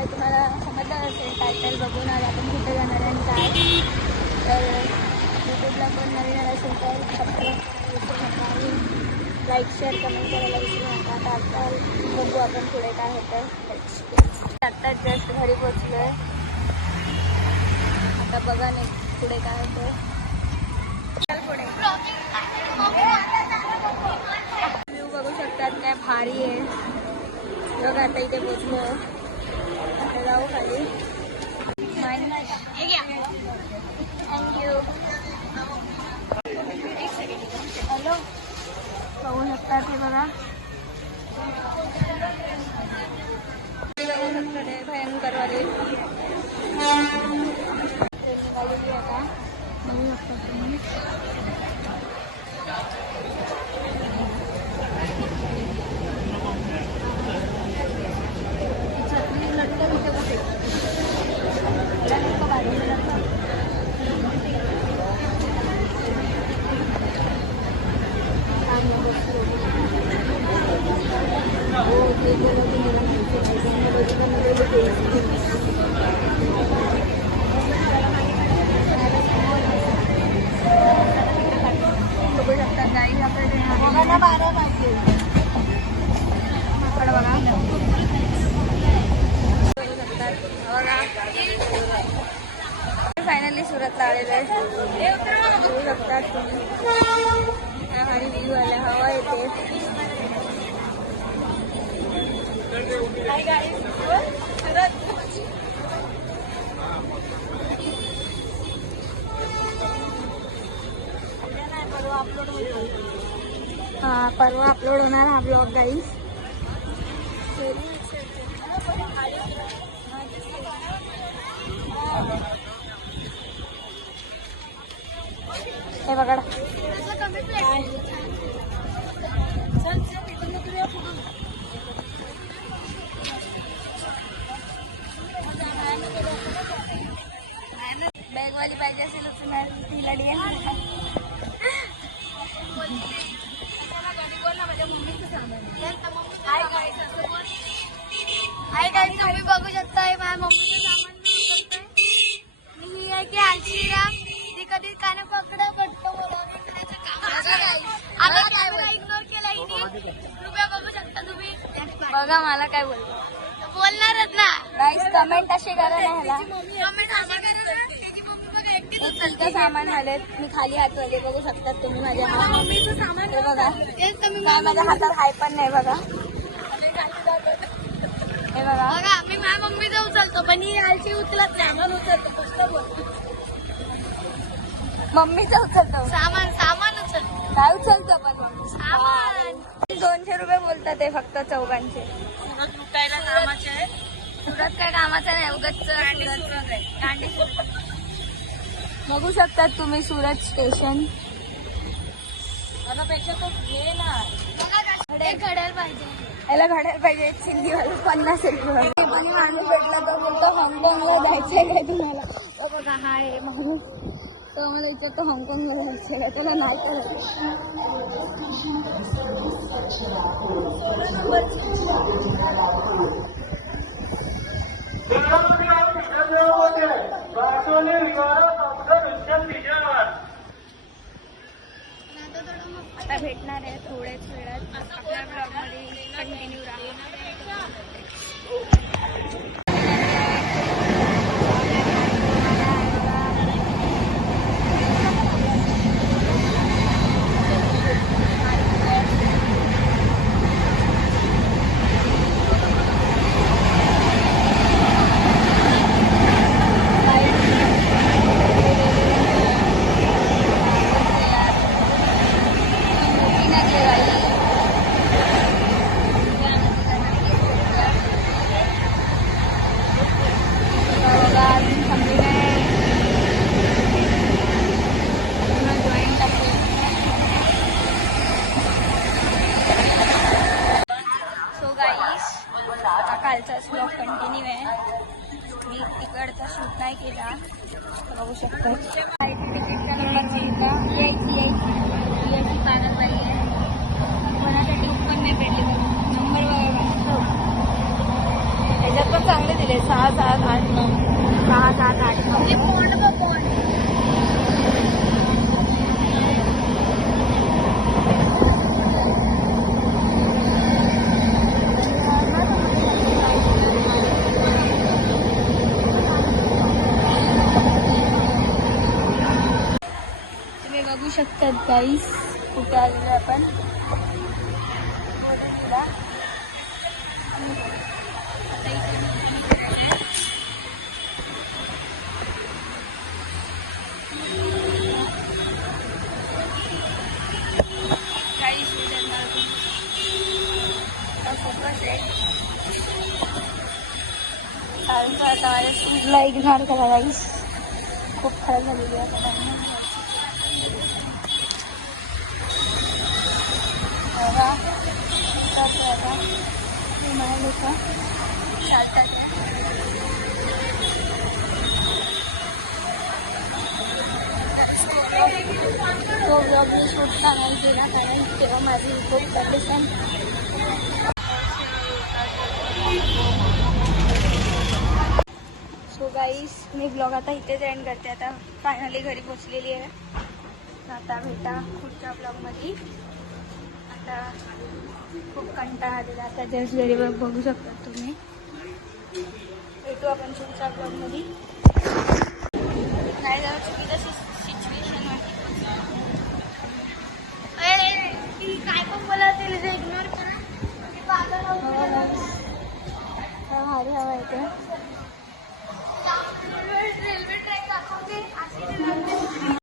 काय तुम्हाला समजलं असेल टायटल बघून आज आपण कुठे जाणार आहे आणि काय. तर यूट्यूबला पण नवीन असेल तर सबस्क्राईब लाईक शेअर कमेंट करायला विसरू नका. आता आता बघू आपण पुढे काय होतं. आत्ता जस्ट घरी पोचलो आहे. आता बघा नाही पुढे काय होतं. पुढे व्ह्यू बघू शकतात काय भारी आहे. बघा आता इथे पोचलो. आता जाऊ खाली. थँक्यू. हॅलो बघू शकतात हे बघा. बघू शकतात हे भयंकरवाले निघालेली आता. बघू शकता तुम्ही. छत्री लटकन इथे कुठे बघू शकता गाई आपल्याकडे 12 वाजले. बघा बघू शकतात. बघा फायनली सुरतला आलेलं आहे. बघू शकतात तुम्ही. भारी व्ह्यू आला. हवा येते. परवा अपलोड होणार हा ब्लॉग गाईज. हे बघा बॅगवाली पाहिजे असेल तिला डिएम. हाय गाईस तुम्ही बघू शकता माझ्या मम्मीचं सामान मी उचलतोय. मी आहे की आलशीराम ती कधी काने पकडा पडतो इग्नोर केला रुपया. बघू शकता तुम्ही. बघा मला काय बोलतो बोलणारच ना गाईस. कमेंट अशी करा ना ह्याला. उचलतं सामान आलेत. मी खाली हात वाले बघू शकतात तुम्ही माझ्या मम्मीचं सामान. बघा काय माझ्या हातात हाय पण नाही. बघा हे बघा बघा मी माझ्या मम्मीचं उचलतो पण ही आलची उचलत नाही. सामान उचलतो फक्त बोल. मम्मीचं उचलतो सामान. सामान उचलतो काय उचलतो पण सामान. 200 रुपये बोलतात ते फक्त चौघांचे. सुरत लुटायला कामाचे आहे. सुरत काय कामाचं नाही उगाच. बघू शकतात तुम्ही सुरत स्टेशन. घड्याळ पाहिजे. याला घड्याळ पाहिजे. एक सिंधीवाला 50 रुपये. पण माणूस भेटला तर बोलतो हाँगकाँगला जायचंय काय तुम्हाला. तो बघा हा आहे माणूस. तो मला विचारतो हाँगकाँगला जायचंय का. त्याला नाही आता भेटणार आहे थोड्याच वेळात. आपल्या ब्लॉगमध्ये कंटिन्यू राहा. कालचाच ब्लॉग कंटिन्यू आहे. मी तिकडचा शूट नाही केला. बघू शकतो तिकीटचा नंबर बघितला. यायची पारंपरिक आहे. कोणासाठी पण नाही भेटले नंबर बघा. त्याच्यात पण चांगले दिले. वाजलेले 6, 7, 8, 9. 6, 7, 8, 9. तुम्ही बघू शकतात गाईस कुठे आलेलो आपण. आता माझ्या शूजला इग्नोर करा गाईस, खूप खराब झालेली आहे. तो ब्लॉग मी शूट नाही केला कारण तेव्हा माझी खूप कंडिशन. सो गाईस मी ब्लॉग आता इथेच एंड करते. आता फायनली घरी पोचलेली आहे. आता भेटा पुढच्या ब्लॉगमध्ये. आता खूप कंटाळा आलेला. आता जस्ट घरी बघू शकता तुम्ही. भेटू आपण पुढच्या ब्लॉगमध्ये. नाही जाऊ चुकीचं सिच्युएशन वाटते. काय पण बोला ते इग्नोर करा. भारी हवा येते.